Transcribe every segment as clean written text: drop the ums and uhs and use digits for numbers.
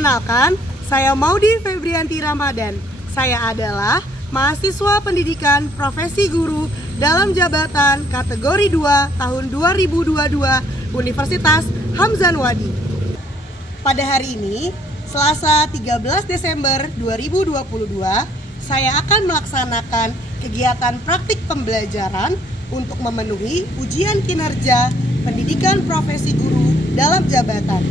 Perkenalkan, saya Maudy Febrianti Ramadan. Saya adalah mahasiswa pendidikan profesi guru dalam jabatan kategori 2 tahun 2022 Universitas Hamzah Wadi. Pada hari ini, Selasa 13 Desember 2022, saya akan melaksanakan kegiatan praktik pembelajaran untuk memenuhi ujian kinerja pendidikan profesi guru dalam jabatan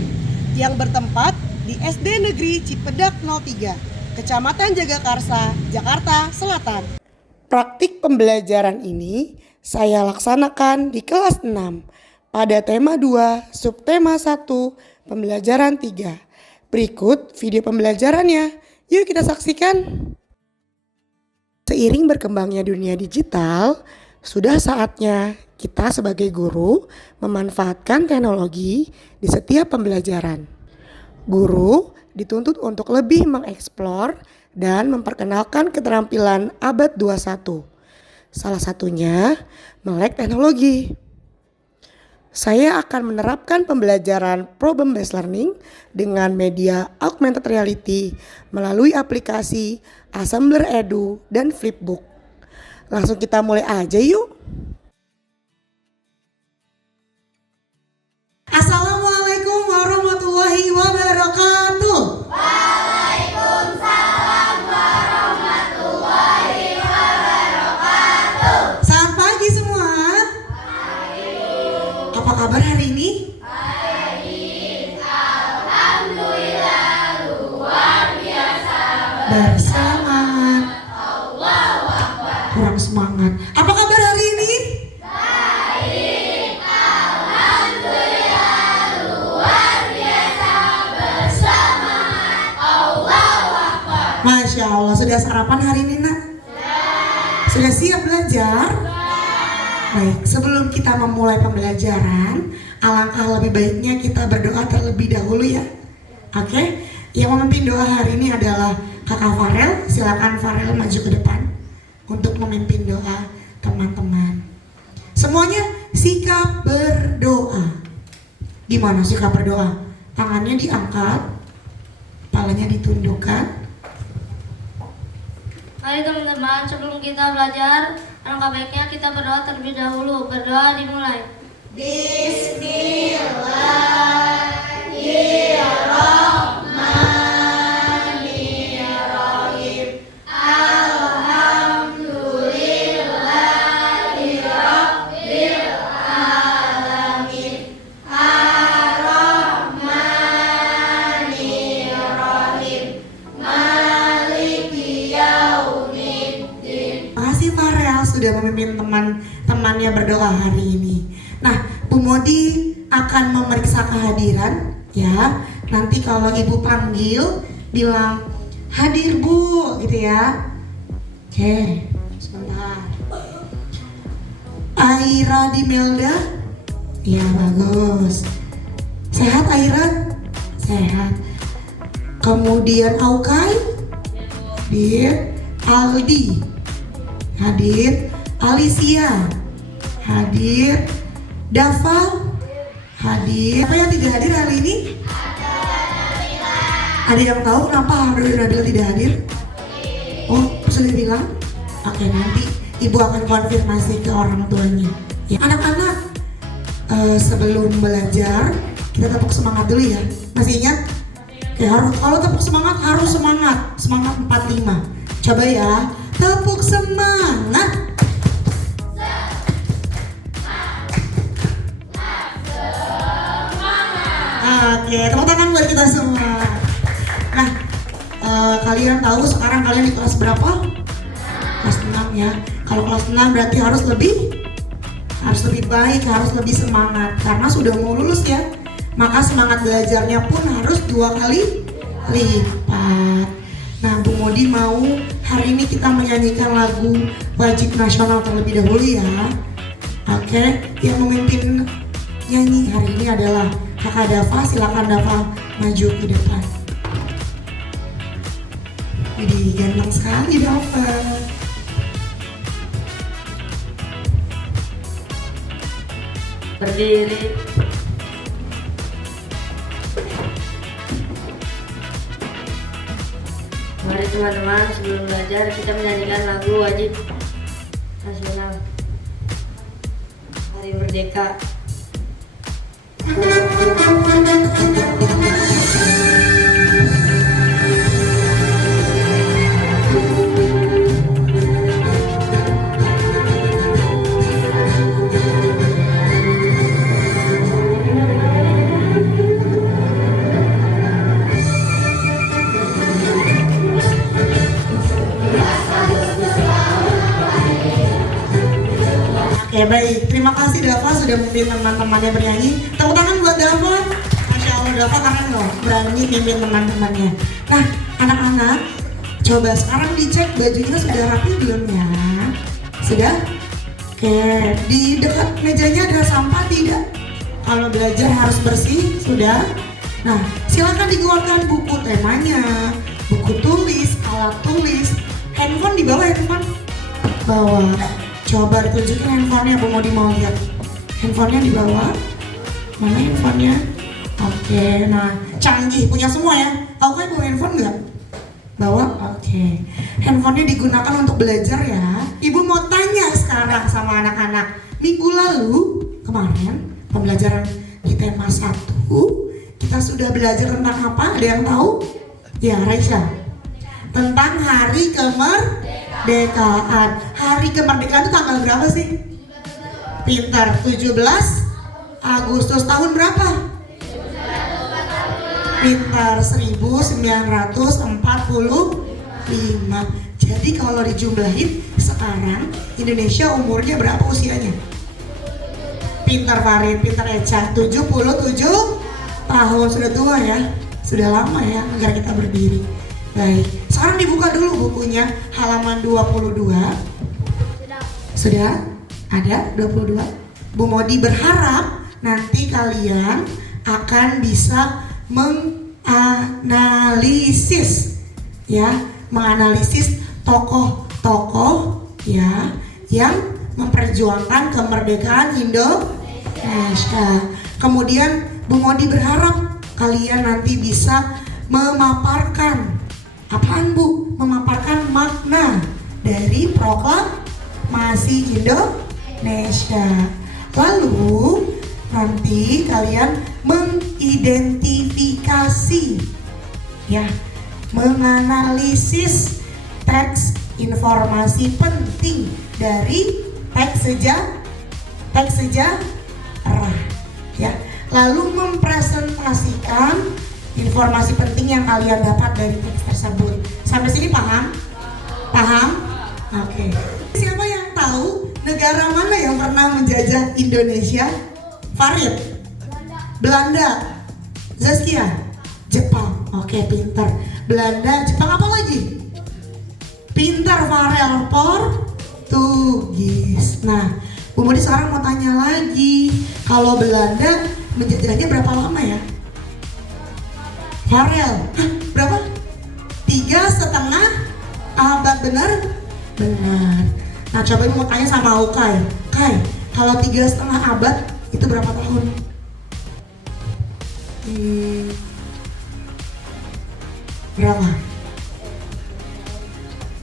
yang bertempat di SD Negeri Cipedak 03, Kecamatan Jagakarsa, Jakarta Selatan. Praktik pembelajaran ini saya laksanakan di kelas 6 pada tema 2, subtema 1, pembelajaran 3. Berikut video pembelajarannya. Yuk kita saksikan. Seiring berkembangnya dunia digital, sudah saatnya kita sebagai guru memanfaatkan teknologi di setiap pembelajaran. Guru dituntut untuk lebih mengeksplor dan memperkenalkan keterampilan abad 21. Salah satunya melek teknologi. Saya akan menerapkan pembelajaran problem based learning dengan media augmented reality melalui aplikasi Assembler Edu dan Flipbook. Langsung kita mulai aja yuk. Assalamualaikum warahmatullahi wabarakatuh. Waalaikumsalam warahmatullahi wabarakatuh. Selamat pagi semua. Apa kabar hari ini? Baik, alhamdulillah, luar biasa. Bersemangat. Allahu Akbar. Kurang semangat. Apa kabar hari ini? Baik, alhamdulillah, luar biasa. Bersemangat. Allahu Akbar. Masya Allah, sudah sarapan hari ini nak? Sudah siap belajar? Baik, sebelum kita memulai pembelajaran, alangkah lebih baiknya kita berdoa terlebih dahulu ya. Oke? Yang memimpin doa hari ini adalah Kakak Farel. Silakan Farel maju ke depan untuk memimpin doa teman-teman. Semuanya sikap berdoa. Gimana sikap berdoa? Tangannya diangkat, kepalanya ditundukkan. Mari teman-teman, sebelum kita belajar, alangkah baiknya kita berdoa terlebih dahulu. Berdoa dimulai. Bismillahirrahmanirrahim. Alhamdulillahirabbil alamin. Ar-Rahmanirrahim. Maliki yaumiddin. Makasih Farel sudah memimpin teman-temannya berdoa hari ini. Nah, Bu Modi akan memeriksa kehadiran ya. Nanti kalau Ibu panggil bilang hadir Bu gitu ya. Oke, sebentar. Aira Dimelda. Ya bagus. Sehat Aira? Sehat. Kemudian Aukai? Hadir. Aldi? Hadir. Alicia? Hadir. Dava? Hadir. Apa yang tidak hadir hari ini? Ada yang tahu kenapa Nabila tidak hadir? Oh, sudah bilang? Oke, nanti Ibu akan konfirmasi ke orang tuanya. Ya, anak-anak, sebelum belajar kita tepuk semangat dulu ya. Masih ingat? Oke, kalau tepuk semangat harus semangat. Semangat 45. Coba ya, tepuk semangat. Oke, tepuk tangan buat kita semua. Nah, kalian tahu sekarang kalian di kelas berapa? Kelas 6 ya. Kalau kelas 6 berarti harus lebih baik, harus lebih semangat karena sudah mau lulus ya. Maka semangat belajarnya pun harus 2 kali lipat. Nah, Bu Modi mau hari ini kita menyanyikan lagu wajib nasional terlebih dahulu ya. Oke, yang memimpin nyanyi hari ini adalah Kakak Dava. Silakan Dava maju ke depan. Jadi ganteng sekali Dava. Berdiri. Mari teman-teman, sebelum belajar kita menyanyikan lagu wajib nasional Hari Merdeka. Oke baik, terima kasih Dava sudah memimpin teman-temannya bernyanyi. Tepuk tangan buat Dava. Masya Allah, Dava keren loh, berani memimpin teman-temannya. Nah anak-anak, coba sekarang dicek bajunya sudah rapi belum ya? Sudah? Oke, di dekat mejanya ada sampah tidak? Kalau belajar harus bersih, sudah? Nah, silakan dikeluarkan buku temanya, buku tulis, alat tulis, handphone di bawah, handphone bawa. Coba ditunjukin handphonenya, Bu Modi mau lihat. Handphonenya di bawah. Mana handphonenya? Oke, nah canggih, punya semua ya. Aku kan bawa handphone nggak? Bawa? Oke. Handphonenya digunakan untuk belajar ya. Ibu mau tanya sekarang sama anak-anak. Minggu lalu, kemarin, pembelajaran di tema 1, kita sudah belajar tentang apa? Ada yang tahu? Ya, Raisya. Tentang hari kemerdekaan. Hari kemerdekaan itu tanggal berapa sih? Pintar, 17 Agustus tahun berapa? Pintar, 1945. Jadi kalau dijumlahin sekarang Indonesia umurnya berapa usianya? Pintar Farid, pintar Eca, 77 tahun. Sudah tua ya, sudah lama ya negara kita berdiri. Baik, sekarang dibuka dulu bukunya halaman 22. Sudah? Ada 22? Bu Modi berharap nanti kalian akan bisa menganalisis ya, menganalisis tokoh-tokoh ya yang memperjuangkan kemerdekaan Indonesia. Kemudian Bu Modi berharap kalian nanti bisa memaparkan. Apaan Bu? Memaparkan makna dari proklamasi Indonesia. Lalu nanti kalian mengidentifikasi ya, menganalisis teks informasi penting dari teks sejarah ya. Lalu mempresentasikan informasi penting yang kalian dapat dari teks tersebut. Sampai sini paham? Paham? Oke. Siapa yang tahu negara mana yang pernah menjajah Indonesia? Farid? Belanda? Zaskia? Jepang? Oke, pintar. Belanda, Jepang, apa lagi? Pintar Farel, Portugis. Nah, Bu Modi sekarang mau tanya lagi. Kalau Belanda menjajahnya berapa lama ya? Farel, berapa? 3,5 abad, benar? Benar. Nah coba mau tanya sama Ukai. Kai, kalau 3,5 abad itu berapa tahun? Berapa?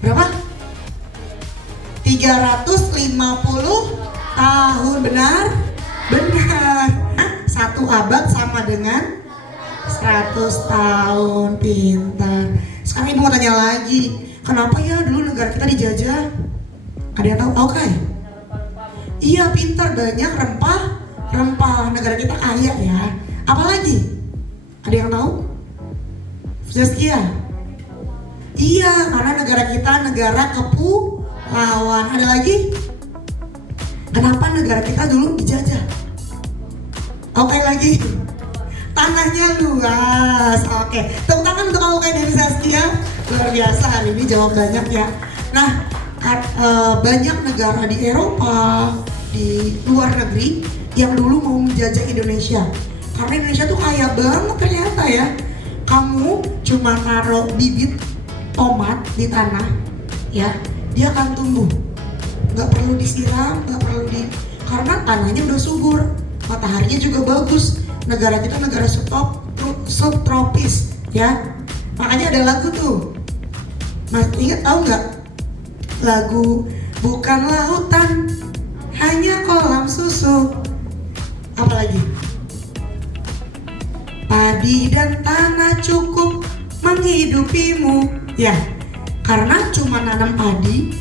Berapa? 350 tahun, benar? Benar. Satu abad sama dengan 100 tahun, pintar. Sekarang ibu mau tanya lagi, kenapa ya dulu negara kita dijajah? Ada yang tahu? Oke. Iya, pintar, banyak rempah negara kita kaya ya. Apalagi? Ada yang tahu? Zaskia? Iya, karena negara kita negara kepulauan. Ada lagi? Kenapa negara kita dulu dijajah? Oke lagi. Tanahnya luas. Oke, tepuk tangan untuk kamu kayak dari Zaskia. Luar biasa, hari ini jawab banyak ya. Nah, banyak negara di Eropa, di luar negeri yang dulu mau menjajah Indonesia. Karena Indonesia tuh kaya banget ternyata ya. Kamu cuma naruh bibit tomat di tanah, ya, dia akan tumbuh. Nggak perlu disiram, karena tanahnya udah subur, mataharinya juga bagus. Negara kita negara subtropis ya, makanya ada lagu tuh, Mas ingat tahu nggak lagu bukan lautan hanya kolam susu? Apalagi? Padi dan tanah cukup menghidupimu. Ya, karena cuma nanam padi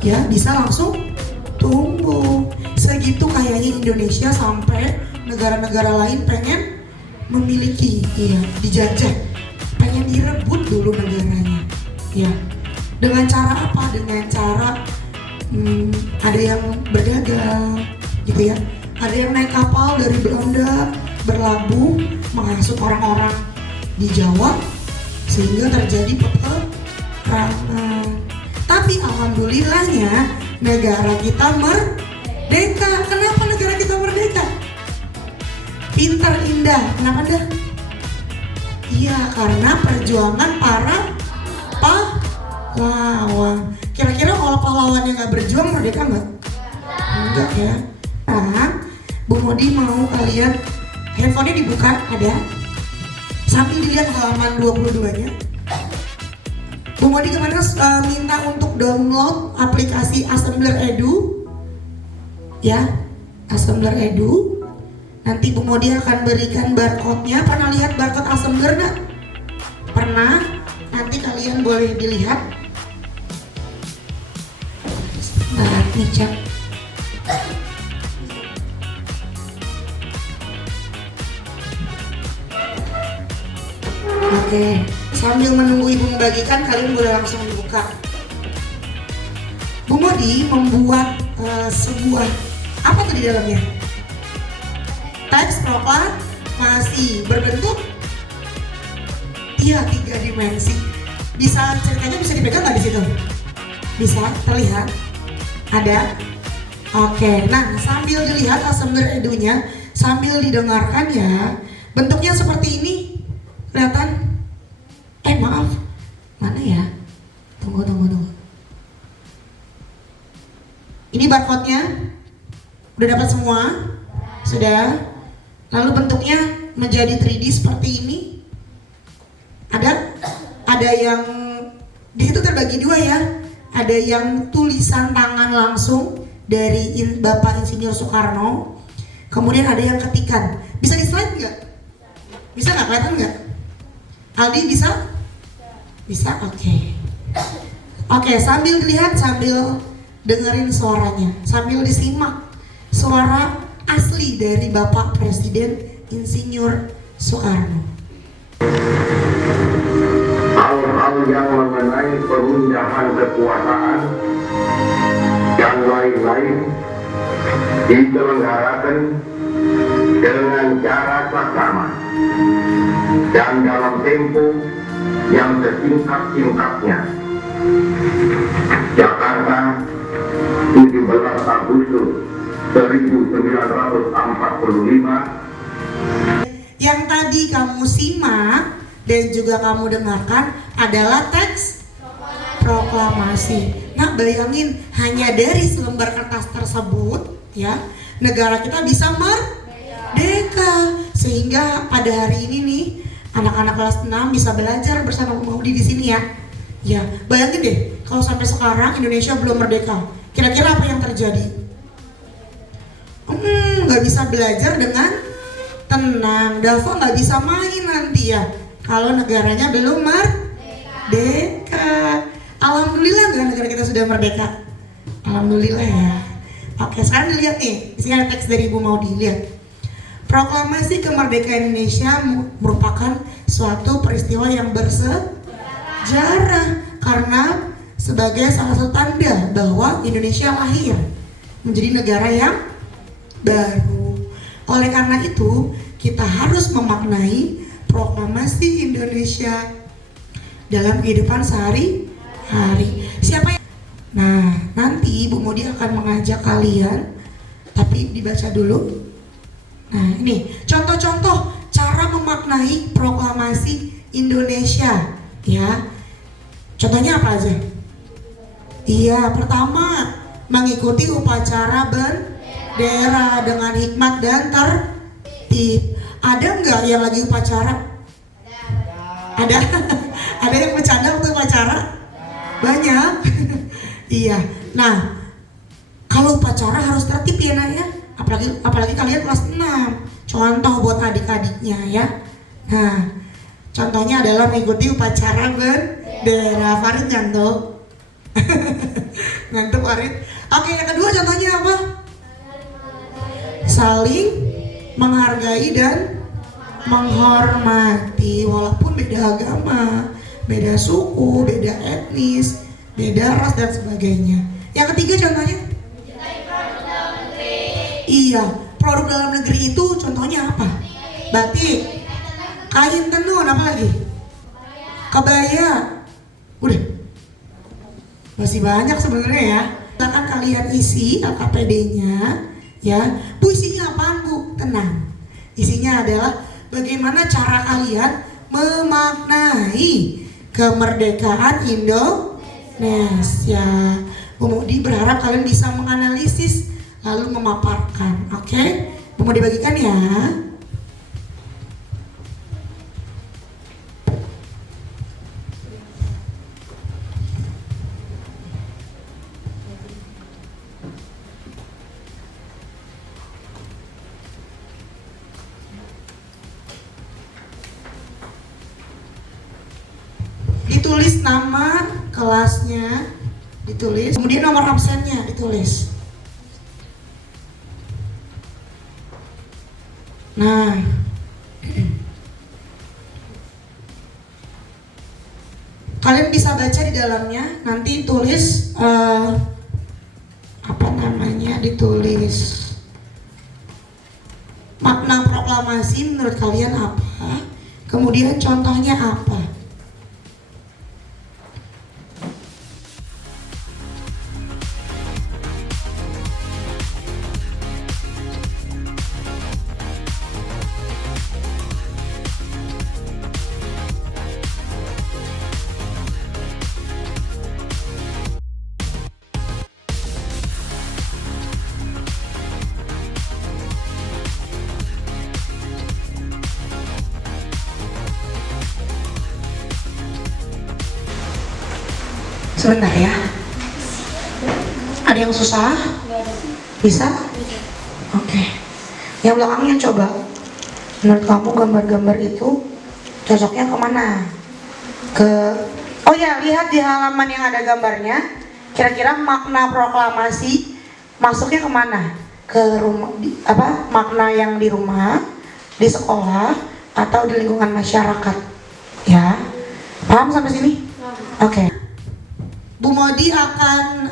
ya bisa langsung tumbuh. Segitu kayaknya Indonesia sampai negara-negara lain pengen memiliki, ya, dijajah, pengen direbut dulu negaranya. Ya, dengan cara apa? Dengan cara ada yang berdagang, gitu ya. Ada yang naik kapal dari Belanda berlabuh menghasut orang-orang di Jawa sehingga terjadi peperangan. Tapi alhamdulillahnya negara kita merdeka. Kenapa negara kita merdeka? Pintar indah. Kenapa dah? Iya, karena perjuangan para pahlawan. Kira-kira kalau pahlawannya nggak berjuang merdeka nggak? Enggak ya. Nah, Bu Modi mau kalian handphonenya dibuka, ada? Sambil dilihat halaman 22-nya. Bu Modi kemana minta untuk download aplikasi Assembler Edu, ya, Assembler Edu. Nanti Bu Modi akan berikan barcode-nya. Pernah lihat barcode Assembler nggak? Pernah? Nanti kalian boleh dilihat. Sebentar, nih cek. Oke, sambil menunggu Ibu membagikan, kalian boleh langsung dibuka. Bu Modi membuat sebuah apa tuh di dalamnya? Teks proklamasi berbentuk 3 dimensi. Bisa ceritanya bisa dipegang nggak di situ? Bisa terlihat? Ada? Oke, nah sambil dilihat Assembler Edunya, sambil didengarkan ya. Bentuknya seperti ini, kelihatan? Maaf, mana ya? Tunggu. Ini barcode-nya udah dapat semua? Sudah? Lalu bentuknya menjadi 3D seperti ini. Ada yang di situ terbagi dua ya. Ada yang tulisan tangan langsung dari Bapak Insinyur Soekarno. Kemudian ada yang ketikan. Bisa di slide nggak? Bisa nggak, kelihatan nggak? Aldi bisa? Bisa, oke, sambil dilihat, sambil dengerin suaranya, sambil disimak suara asli dari Bapak Presiden Insinyur Soekarno. Hal-hal yang mengenai perundahan kekuasaan dan lain-lain diselenggarakan dengan cara saksama dan dalam tempo yang sesingkat-singkatnya. Jakarta, 17 Agustus 1945. Yang tadi kamu simak dan juga kamu dengarkan adalah teks proklamasi. Nah, bayangin hanya dari selembar kertas tersebut ya, negara kita bisa merdeka. Sehingga pada hari ini nih anak-anak kelas 6 bisa belajar bersama Bu Maudi di sini ya. Ya, bayangin deh kalau sampai sekarang Indonesia belum merdeka. Kira-kira apa yang terjadi? Nggak bisa belajar dengan tenang. Dava nggak bisa main nanti ya kalau negaranya belum merdeka. Alhamdulillah nggak negara kita sudah merdeka? Alhamdulillah ya. Oke, sekarang dilihat nih, di sini ada teks dari Bu Maudi. Lihat. Proklamasi kemerdekaan Indonesia merupakan suatu peristiwa yang bersejarah karena sebagai salah satu tanda bahwa Indonesia lahir menjadi negara yang baru. Oleh karena itu, kita harus memaknai proklamasi Indonesia dalam kehidupan sehari-hari. Siapa yang... Nah, nanti Ibu Modi akan mengajak kalian, tapi dibaca dulu. Nah, ini contoh-contoh cara memaknai proklamasi Indonesia, ya. Contohnya apa aja? Iya, pertama mengikuti upacara bendera dengan hikmat dan tertib. Ada nggak yang lagi upacara? Ada. Ada yang bercanda waktu upacara? Banyak. Iya. Nah, kalau upacara harus tertib ya nak ya. Apalagi kalian kelas 6. Contoh buat adik-adiknya ya. Nah, contohnya adalah mengikuti upacara bendera. Farid ngantuk. Ngantuk Farid. Oke, yang kedua contohnya apa? Saling menghargai dan menghormati walaupun beda agama, beda suku, beda etnis, beda ras dan sebagainya. Yang ketiga contohnya? Produk dalam negeri. Iya, produk dalam negeri itu contohnya apa? Batik, kain tenun, apa lagi? Kebaya. Udah. Masih banyak sebenarnya ya. Silakan kalian isi LKPD-nya ya. Bu, isinya apaan Bu? Tenang. Isinya adalah bagaimana cara kalian memaknai kemerdekaan Indonesia. Bu Mudi berharap kalian bisa menganalisis lalu memaparkan. Oke? Bu Mudi bagikan ya. Ditulis nama kelasnya, ditulis, kemudian nomor absennya ditulis. Nah, kalian bisa baca di dalamnya. Nanti tulis apa namanya, ditulis makna proklamasi menurut kalian apa, kemudian contohnya apa. Sebentar ya. Ada yang susah? Bisa? Oke. Yang belakangnya coba. Menurut kamu gambar-gambar itu cocoknya kemana? Oh ya, lihat di halaman yang ada gambarnya. Kira-kira makna proklamasi masuknya kemana? Ke rumah, makna yang di rumah, di sekolah, atau di lingkungan masyarakat? Ya, paham sampai sini? Oke. Bu Modi akan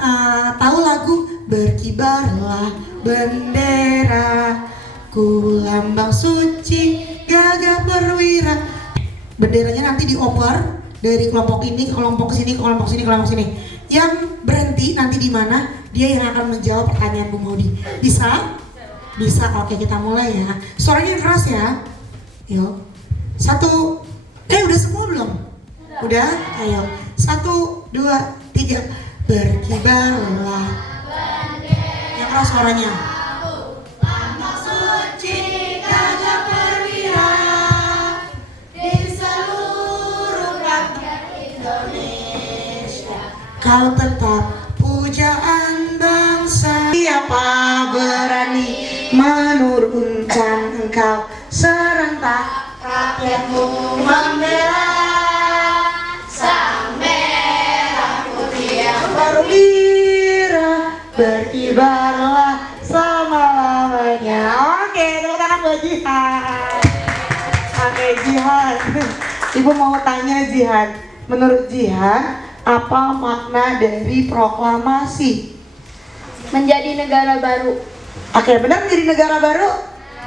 tahu lagu Berkibarlah bendera ku lambang suci gagah perwira. Benderanya nanti dioper dari kelompok ini ke kelompok sini, ke kelompok sini, ke kelompok sini. Yang berhenti nanti di mana, dia yang akan menjawab pertanyaan Bu Modi. Bisa? Bisa. Oke, kita mulai ya. Suaranya keras ya. Yuk. Satu. Udah semua belum? Udah? Ayo. 1, 2, 3. Berkibarlah. Yang keras suaranya. Lambang suci gagah perwira di seluruh rakyat Indonesia. Kau tetap pujaan bangsa. Siapa berani menurunkan engkau serentak rakyatmu membela. Perwira berkibarlah selama-lamanya. Oke, tepuk tangan buat Jihan. Oke, Jihan. Ibu mau tanya Jihan, menurut Jihan apa makna dari proklamasi? Menjadi negara baru. Oke, benar menjadi negara baru?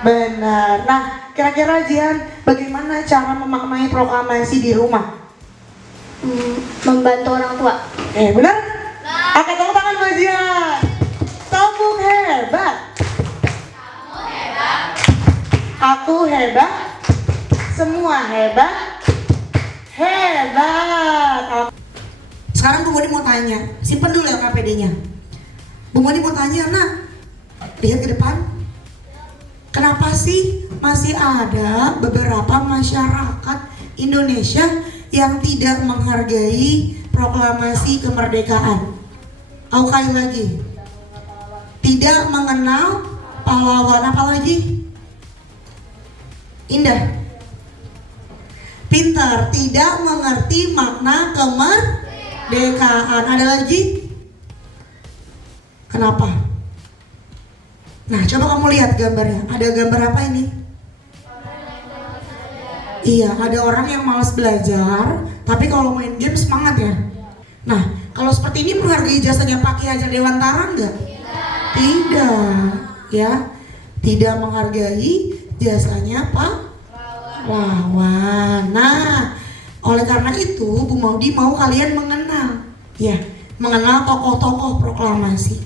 Benar. Nah, kira-kira Jihan bagaimana cara memaknai proklamasi di rumah? Membantu orang tua. Benar? Oke, tepuk tangan buat Jihan. Kamu hebat. Aku hebat. Semua hebat. Hebat. Sekarang Bu Moni mau tanya. Simpen dulu ya KPD-nya. Bu Moni mau tanya, nak. Lihat ke depan. Kenapa sih masih ada beberapa masyarakat Indonesia yang tidak menghargai proklamasi kemerdekaan. Oke lagi. Tidak mengenal pahlawan. Apa lagi? Indah. Pintar. Tidak mengerti makna kemerdekaan. Ada lagi? Kenapa? Nah, coba kamu lihat gambarnya. Ada gambar apa ini? Iya, ada orang yang malas belajar, tapi kalau main game semangat ya. Nah, kalau seperti ini menghargai jasanya Pak Ki Hajar Dewantara enggak? Tidak, ya. Tidak menghargai jasanya Pak Wawan. Nah, oleh karena itu Bu Maudi mau kalian mengenal, ya, mengenal tokoh-tokoh proklamasi.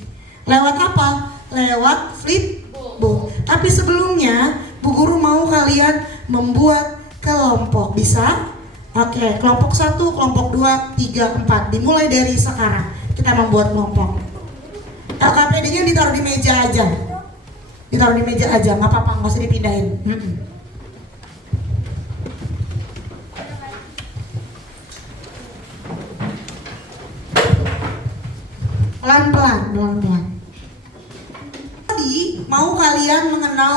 Lewat apa? Lewat flipbook. Tapi sebelumnya Bu Guru mau kalian membuat kelompok. Bisa? Oke, kelompok 1, kelompok 2, 3, 4. Dimulai dari sekarang kita membuat kelompok. LKPD-nya ditaruh di meja aja. Ditaruh di meja aja, nggak apa-apa, nggak usah dipindahin. Pelan-pelan, pelan-pelan. Tadi mau kalian mengenal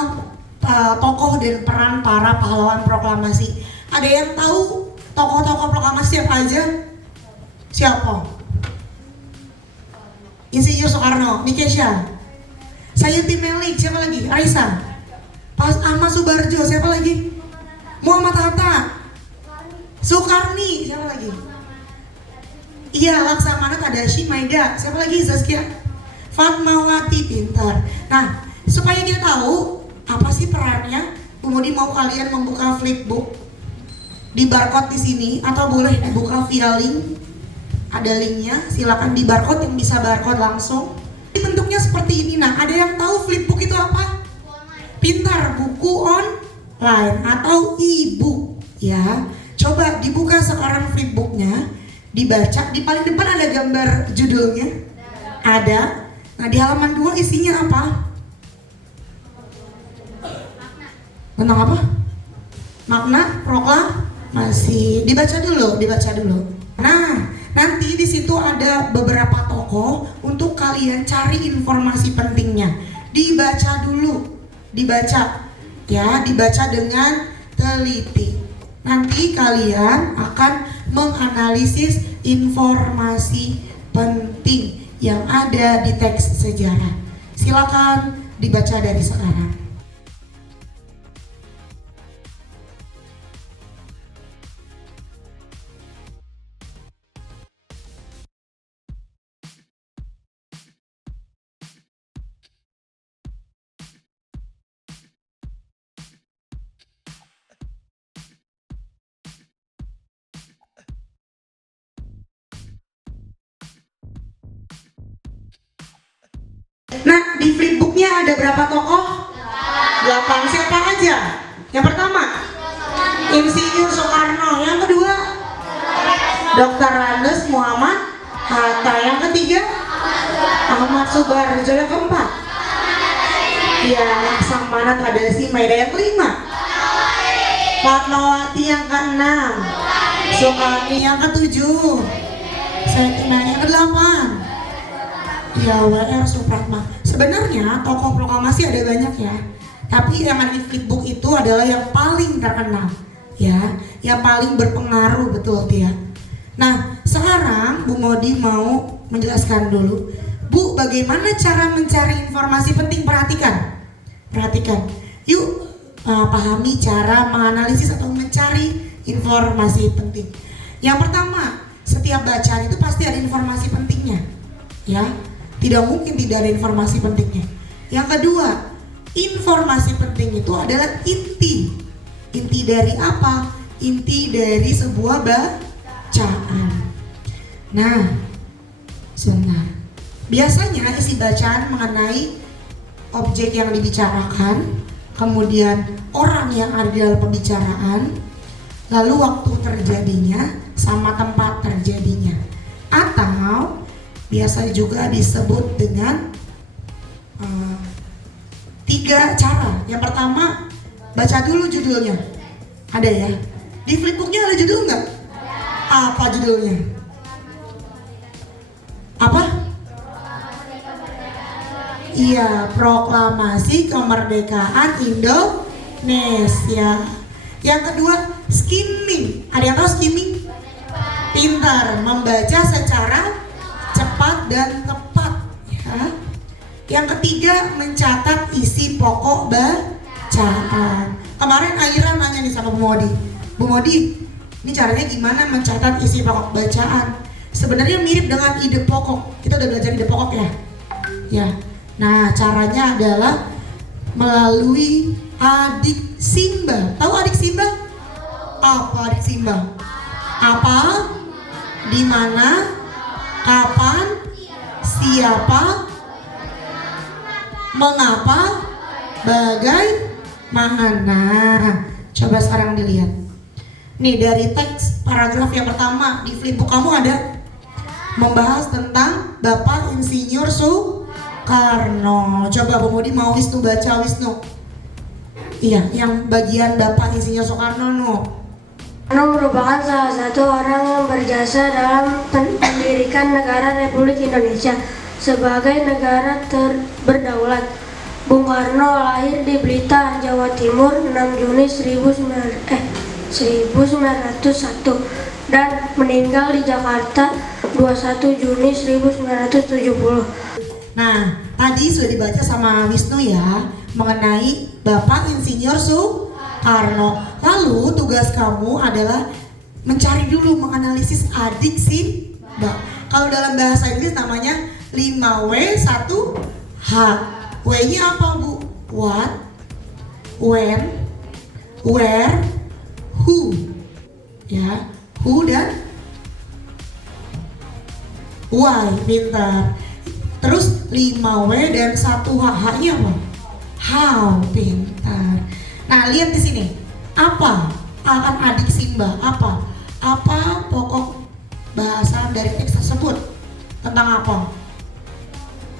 tokoh dan peran para pahlawan proklamasi. Ada yang tahu tokoh-tokoh proklamasi siapa aja? Siapa? Insinyur Soekarno, Nikesha, Sayuti Melik, siapa lagi? Raisa, Pas Ahmad Subarjo, siapa lagi? Muhammad Hatta, Soekarni, siapa lagi? Iya, Laksamana Tadashi Maida, siapa lagi? Zaskia Fatmawati, pintar. Nah, supaya kita tahu apa sih perannya, Bu Maudi mau kalian membuka flipbook di barcode di sini atau boleh dibuka via link. Ada linknya, silakan di barcode yang bisa barcode langsung. Bentuknya seperti ini. Nah, ada yang tahu flipbook itu apa? Pintar, buku online atau e-book, ya. Coba dibuka sekarang flipbooknya, dibaca. Di paling depan ada gambar judulnya. Ada. Nah, di halaman 2 isinya apa? Tentang apa? Makna proklamasi. Dibaca dulu, dibaca dulu. Nah, nanti di situ ada beberapa tokoh untuk kalian cari informasi pentingnya. Dibaca dulu, dibaca, ya, dibaca dengan teliti. Nanti kalian akan menganalisis informasi penting yang ada di teks sejarah. Silakan dibaca dari sekarang. Nah, di flipbooknya ada berapa tokoh? 8. Siapa aja? Yang pertama, Insinyur Soekarno. Yang kedua, Dr. Andes Muhammad Hatta. Yang ketiga, Ahmad Subarjo. Yang keempat, ya, Laksamana Tadashi Maida. Yang kelima, Fatmawati. Yang keenam, Soekarni. Yang ketujuh, Sayuti. Yang kedelapan, ya, W.R. Supratma. Sebenarnya tokoh proklamasi ada banyak ya, tapi yang ada di flipbook itu adalah yang paling terkenal, ya, yang paling berpengaruh, betul ya. Nah, sekarang Bu Maudi mau menjelaskan dulu, Bu, bagaimana cara mencari informasi penting. Perhatikan, perhatikan. Yuk, pahami cara menganalisis atau mencari informasi penting. Yang pertama, setiap bacaan itu pasti ada informasi pentingnya, ya. Tidak mungkin tidak ada informasi pentingnya. Yang kedua, informasi penting itu adalah inti. Inti dari apa? Inti dari sebuah bacaan. Nah, sebentar. Biasanya isi bacaan mengenai objek yang dibicarakan, kemudian orang yang ada di dalam pembicaraan, lalu waktu terjadinya, sama tempat terjadinya. Atau biasa juga disebut dengan 3 cara. Yang pertama, baca dulu judulnya. Ada ya? Di flipbooknya ada judul nggak? Apa judulnya? Iya, proklamasi kemerdekaan Indonesia. Yang kedua, skimming. Ada yang tahu skimming? Pintar, membaca secara cepat dan tepat. Ya. Yang ketiga, mencatat isi pokok bacaan. Kemarin Aira nanya nih sama Bu Modi. Bu Modi, ini caranya gimana mencatat isi pokok bacaan? Sebenarnya mirip dengan ide pokok. Kita udah belajar ide pokok ya? Ya. Nah, caranya adalah melalui adik Simba. Tahu adik Simba? Apa adik Simba? Apa? Di mana? Kapan? Siapa? Mengapa? Bagaimana? Coba sekarang dilihat. Nih dari teks paragraf yang pertama di flipbook kamu ada membahas tentang Bapak Insinyur Soekarno. Coba Bu Modi mau Wisnu baca Wisnu. Iya, yang bagian Bapak Insinyur Soekarno no. Soekarno merupakan salah satu orang yang berjasa dalam mendirikan negara Republik Indonesia sebagai negara berdaulat. Bung Karno lahir di Blitar, Jawa Timur 6 Juni 1901 dan meninggal di Jakarta 21 Juni 1970. Nah, tadi sudah dibaca sama Wisnu ya mengenai Bapak Insinyur Soekarno. Lalu tugas kamu adalah mencari dulu, menganalisis adik Simba. Kalau dalam bahasa Inggris namanya 5W 1H. W-nya apa Bu? What, when, where, who. Ya, who dan why. Pintar. Terus 5W dan 1H. H-nya apa? How. Pintar. Nah, lihat di sini. Apa akan adik Simba? Apa pokok bahasan dari teks tersebut? Tentang apa?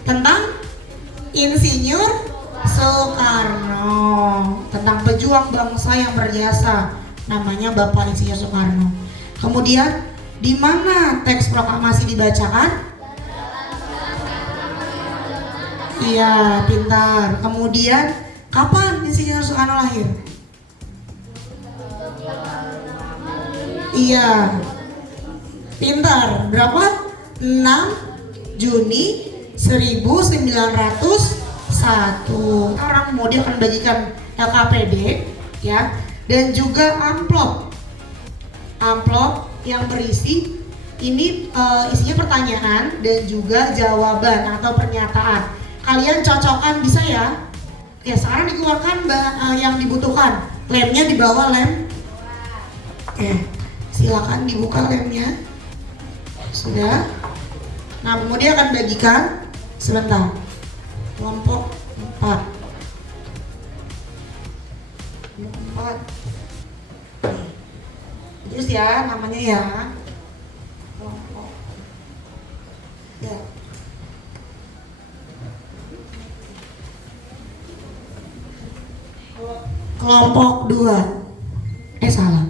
Tentang Insinyur Soekarno, tentang pejuang bangsa yang berjasa, namanya Bapak Insinyur Soekarno. Kemudian di mana teks proklamasi dibacakan? Iya, pintar. Kemudian kapan Insinyur Soekarno lahir? Iya, pintar. Berapa? 6 Juni 1901. Sekarang Modi akan bagikan LKPD ya, dan juga amplop yang berisi ini isinya pertanyaan dan juga jawaban atau pernyataan. Kalian cocokkan bisa ya. Ya, sekarang dikeluarkan yang dibutuhkan. Lemnya di bawah lem. Oke, silakan dibuka lemnya. Sudah. Nah, kemudian akan bagikan sebentar. Kelompok 4. Terus ya namanya ya. Kelompok. Ya. Kelompok 2. Salah.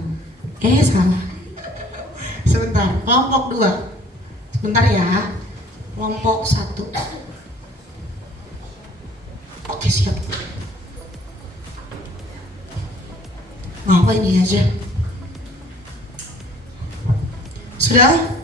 Sebentar. Kelompok 2. Sebentar ya. Kelompok 1. Oke, siap. Apa ini aja? Sudah?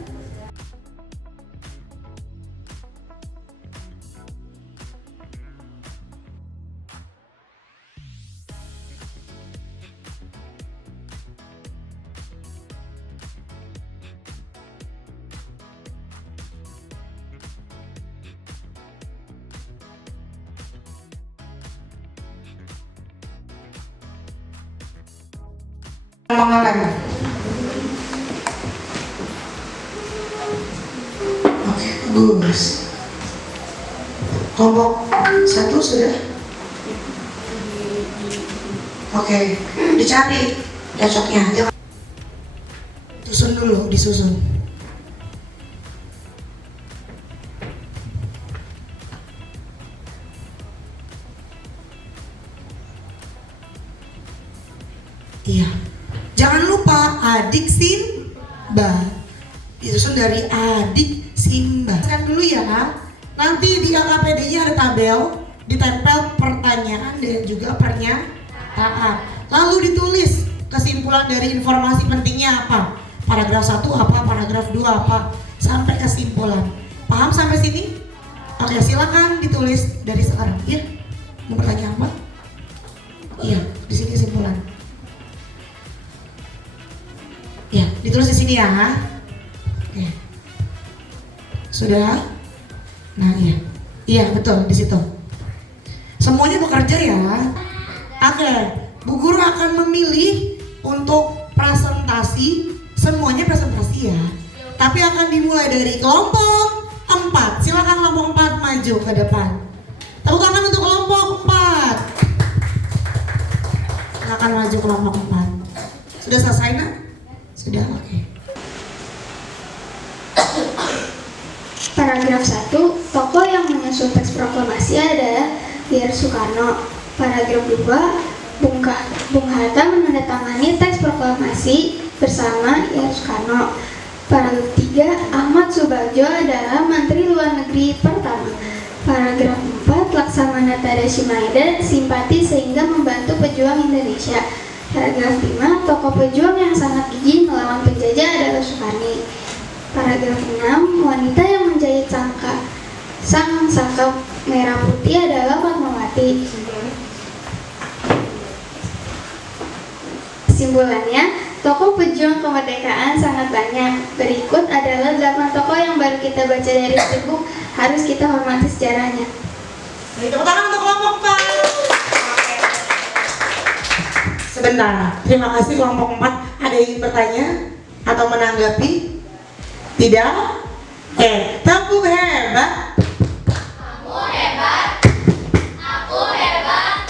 Mengalami. Oke, bagus. Kelompok 1 sudah? Oke, dicari cocoknya aja. Susun dulu, disusun. Iya. Jangan lupa adik Simba. Disusun dari adik Simba. Kan dulu ya. Nanti di KKPD-nya ada tabel, ditempel pertanyaan dan juga pernyataan. Lalu ditulis kesimpulan dari informasi pentingnya apa. Paragraf 1 apa, paragraf 2 apa, sampai kesimpulan. Paham sampai sini? Oke, silakan ditulis dari sekarang. Iya, mau bertanya apa? Iya, di sini kesimpulan. Iya, ditulis di sini ya. Oke. Sudah? Nah, iya. Iya, betul di situ. Semuanya bekerja ya. Oke, Bu Guru akan memilih untuk presentasi. Semuanya presentasi ya. Tapi akan dimulai dari kelompok 4. Silakan kelompok 4 maju ke depan. Tepuk tangan untuk kelompok 4. Silakan maju kelompok 4. Sudah selesai nak? Sudah, oke. Paragraf 1, tokoh yang menyusun teks proklamasi adalah Dr. Soekarno. Paragraf 2, Bung Hatta menandatangani teks proklamasi bersama Dr. Soekarno. Paragraf 3, Ahmad Subarjo adalah Menteri Luar Negeri pertama. Paragraf 4, Laksamana Tadasimaida simpati sehingga membantu pejuang Indonesia. Paragraf 5, tokoh pejuang yang sangat gigih melawan penjajah adalah Soekarni. Paragraf 6, wanita yang menjahit sang sangka merah putih adalah Fatmawati. Kesimpulannya, tokoh pejuang kemerdekaan sangat banyak. Berikut adalah 8 tokoh yang baru kita baca dari buku, harus kita hormati sejarahnya. Tepuk tangan untuk kelompok 4. Sebentar, terima kasih kelompok 4. Ada yang ingin bertanya atau menanggapi? Tidak? Tepuk hebat. Aku hebat. Aku hebat.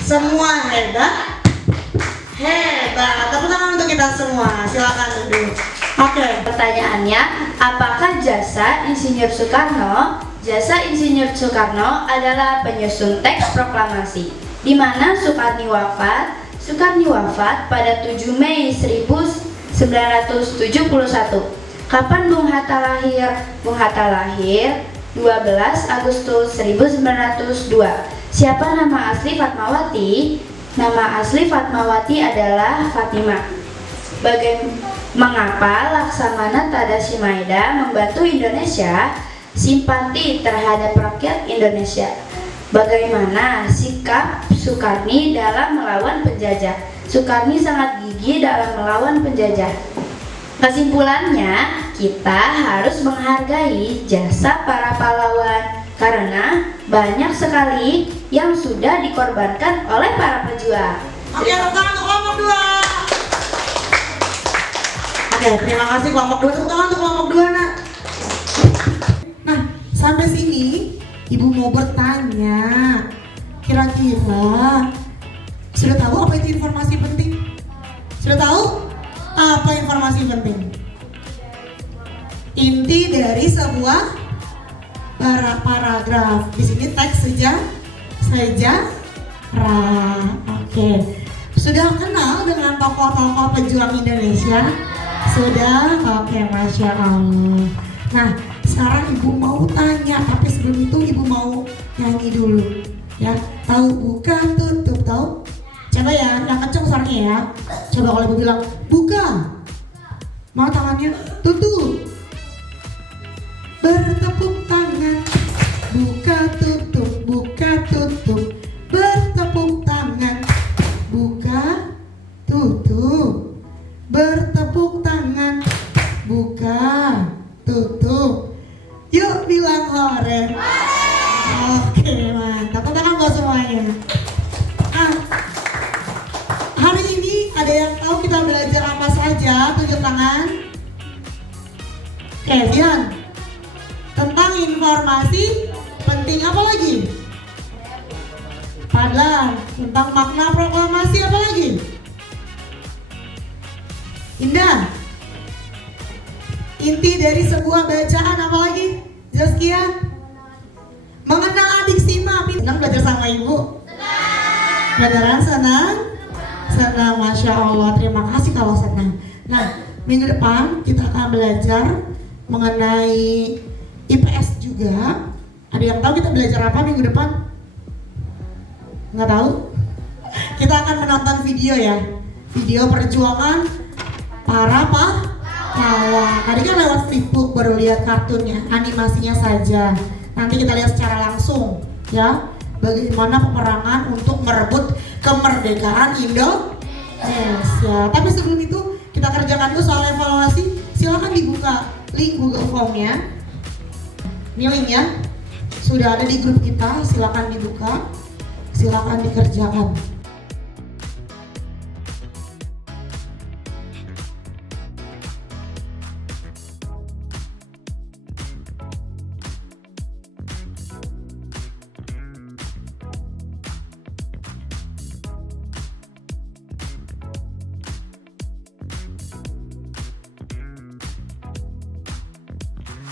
Semua hebat. Hebat. Tepuk tangan untuk kita semua. Silakan duduk. Oke. Pertanyaannya, apakah jasa Insinyur Soekarno? Jasa Insinyur Soekarno adalah penyusun teks proklamasi, di mana Soekarni wafat. Soekarni wafat pada 7 Mei 1971. Kapan Bung Hatta lahir? Bung Hatta lahir 12 Agustus 1902. Siapa nama asli Fatmawati? Nama asli Fatmawati adalah Fatimah. Mengapa Laksamana Tadasimaida membantu Indonesia? Simpati terhadap rakyat Indonesia. Bagaimana sikap Soekarni dalam melawan penjajah? Soekarni sangat gigih dalam melawan penjajah. Kesimpulannya, kita harus menghargai jasa para pahlawan karena banyak sekali yang sudah dikorbankan oleh para pejuang. Oke, tepuk tangan untuk kelompok 2. Oke, terima kasih kelompok 2. Tepuk tangan untuk kelompok 2 nak. Nah, sampai sini Ibu mau bertanya, kira-kira sudah tahu apa itu informasi penting? Sudah tahu? Apa informasi penting? Inti dari sebuah paragraf. Di sini teks sejarah. Oke. Sudah kenal dengan tokoh-tokoh pejuang Indonesia? Sudah? Oke, Masya Allah. Nah, sekarang Ibu mau tanya, tapi sebelum itu Ibu mau nyanyi dulu. Ya, tahu buka tutup, tahu? Coba ya, yang kenceng suaranya ya. Coba kalau Ibu bilang buka, mau tangannya tutup. Bertepuk tangan, buka tutup, bertepuk tangan, buka tutup, bertepuk tangan, buka tutup. Yuk bilang hore. Oke, mantap. Tepuk tangan buat semuanya. Hari ini ada yang tahu kita belajar apa saja? Tunjuk tangan. Oke, Zian. Tentang informasi penting apa lagi? Padahal tentang makna proklamasi apa lagi? Indah. Inti dari sebuah bacaan apa lagi? Zaskia? Mengenal adik Sima. Senang belajar sama Ibu? Beneran senang? Senang, Masya Allah. Terima kasih kalau senang. Nah, minggu depan kita akan belajar mengenai IPS juga. Ada yang tahu kita belajar apa minggu depan? Nggak tahu? Kita akan menonton video ya. Video perjuangan para pahlawan. Tadi kan lewat Facebook baru lihat kartunnya, animasinya saja. Nanti kita lihat secara langsung ya, bagaimana peperangan untuk merebut kemerdekaan Indonesia. Tapi sebelum itu kita kerjakan dulu soal evaluasi. Silakan dibuka link Google Form-nya. Ini linknya sudah ada di grup kita. Silakan dibuka, silakan dikerjakan.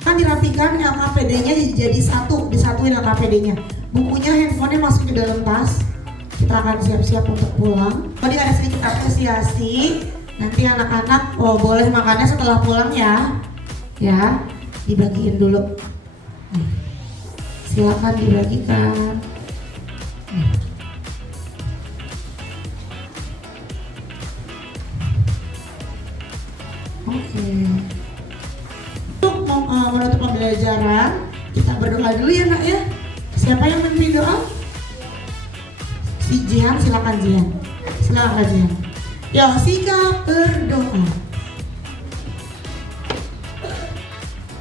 Kan dirapikan LKPD-nya jadi satu, disatuin LKPD-nya. Bukunya, handphonenya masuk ke dalam tas. Kita akan siap-siap untuk pulang. Tadi ada sedikit apresiasi. Nanti anak-anak boleh makannya setelah pulang ya. Ya, dibagiin dulu. Nih. Silakan dibagikan. Nih. Oke. Menutup pembelajaran, kita berdoa dulu ya nak ya. Siapa yang memimpin doa? Si Jihan, silakan Jihan. Silakan Jihan. Ya, sikap berdoa.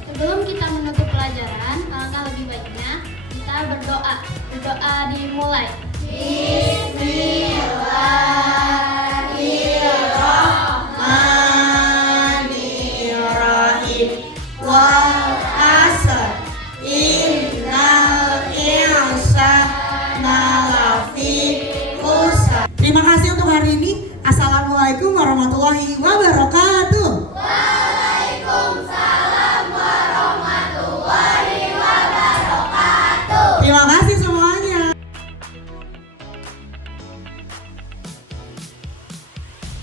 Sebelum kita menutup pelajaran, alangkah lebih baiknya kita berdoa. Berdoa dimulai. Bismillahirrahmanirrahim. Wal asr innal insana lafi khusr. Terima kasih untuk hari ini. Assalamualaikum warahmatullahi wabarakatuh.